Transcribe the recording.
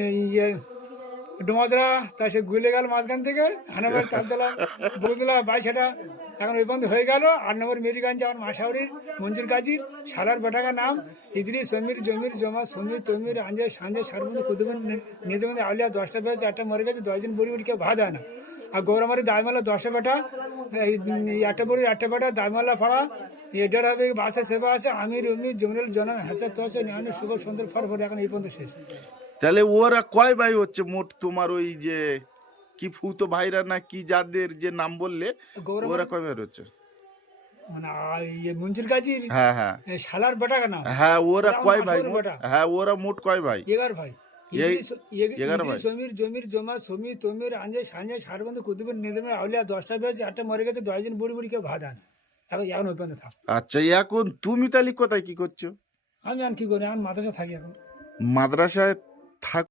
ইয়ে ডোমাজরা তা সে গুলে গেল মাঝখান থেকে হানাবার তালতলা বগুতলা বাইশাটা এখন ওই পর্যন্ত হয়ে গেল, আট নম্বর মেরিগঞ্জ আমার মাসাউরির মঞ্জুর কাজির সালার বেটাকা নাম, ইদ্রি, সমীর, জমির, জমা, সমীর, তমির আঞ্জে সাঞ্জে সারবন্ধ কুদুবেন নিদবন্ধ আউলিয়া, দশটা পেয়েছে একটা মরে গেছে দশজন বুড়ি বুড়ি কেউ ভাত হয় না। আর গৌরামারি দাইমালা দশটা বেটা একটা বুড়ি একটা বেটা, দাইমালা পাড়া এটার হবে বাসে সেবা আছে, আমির, উমির জমির জনম হেসে তোছে নিহান শুভ সুন্দর ফর এখন এই পর্যন্ত শেষ। তাহলে ওরা কয় ভাই হচ্ছে? মোট তোমার ওই যে কি ফুতো ভাইরা না কি যাদের যে নাম বললে ওরা কয় ভাই হচ্ছে? মানে মঞ্জুর গাজীর? হ্যাঁ হ্যাঁ। শালার বেটা কেন? হ্যাঁ ওরা কয় ভাই। হ্যাঁ ওরা মোট কয় ভাই? এগার। জমির জমা সমীর তমির আঞ্জে সাঞ্জে সারবন্ধ কুতুবের নিদমের আউলিয়া দশটা বেজে একটা মরে গেছে দশজন বুড়ি বুড়ি কেউ ভাত এখন এখন ওই পর্যন্ত থাক। আচ্ছা এখন তুমি তাহলে কোথায় কি করছ? আমি আর কি করি? মাদ্রাসা থাকি এখন। মাদ্রাসায় থাক